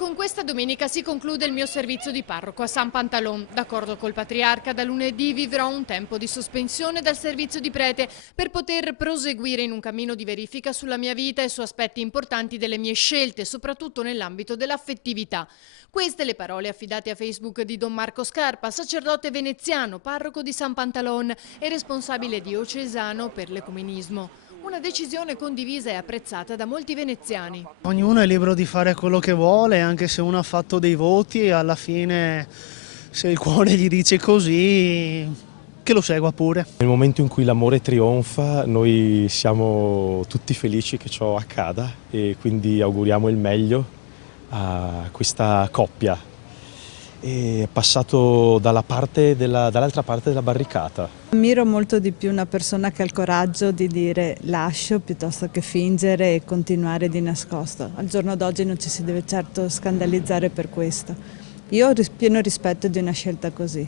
Con questa domenica si conclude il mio servizio di parroco a San Pantalon. D'accordo col patriarca, da lunedì vivrò un tempo di sospensione dal servizio di prete per poter proseguire in un cammino di verifica sulla mia vita e su aspetti importanti delle mie scelte, soprattutto nell'ambito dell'affettività. Queste le parole affidate a Facebook di Don Marco Scarpa, sacerdote veneziano, parroco di San Pantalon e responsabile diocesano per l'ecumenismo. Una decisione condivisa e apprezzata da molti veneziani. Ognuno è libero di fare quello che vuole, anche se uno ha fatto dei voti, alla fine se il cuore gli dice così, che lo segua pure. Nel momento in cui l'amore trionfa, noi siamo tutti felici che ciò accada e quindi auguriamo il meglio a questa coppia. È passato dall'altra parte della barricata. Ammiro molto di più una persona che ha il coraggio di dire lascio piuttosto che fingere e continuare di nascosto. Al giorno d'oggi non ci si deve certo scandalizzare per questo. Io ho pieno rispetto di una scelta così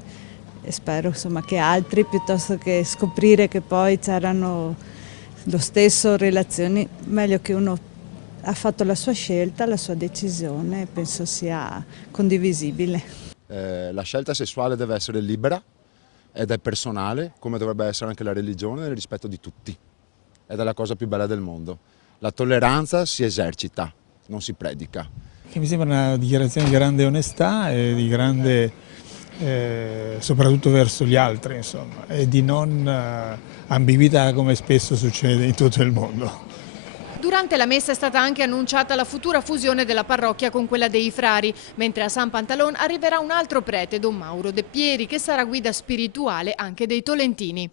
e spero insomma, che altri, piuttosto che scoprire che poi c'erano lo stesso relazioni, meglio che uno ha fatto la sua scelta, la sua decisione, penso sia condivisibile. La scelta sessuale deve essere libera ed è personale, come dovrebbe essere anche la religione, nel rispetto di tutti. Ed è la cosa più bella del mondo. La tolleranza si esercita, non si predica. Che mi sembra una dichiarazione di grande onestà e di grande, soprattutto verso gli altri, insomma, e di non ambiguità come spesso succede in tutto il mondo. Durante la messa è stata anche annunciata la futura fusione della parrocchia con quella dei Frari, mentre a San Pantalon arriverà un altro prete, Don Mauro De Pieri, che sarà guida spirituale anche dei Tolentini.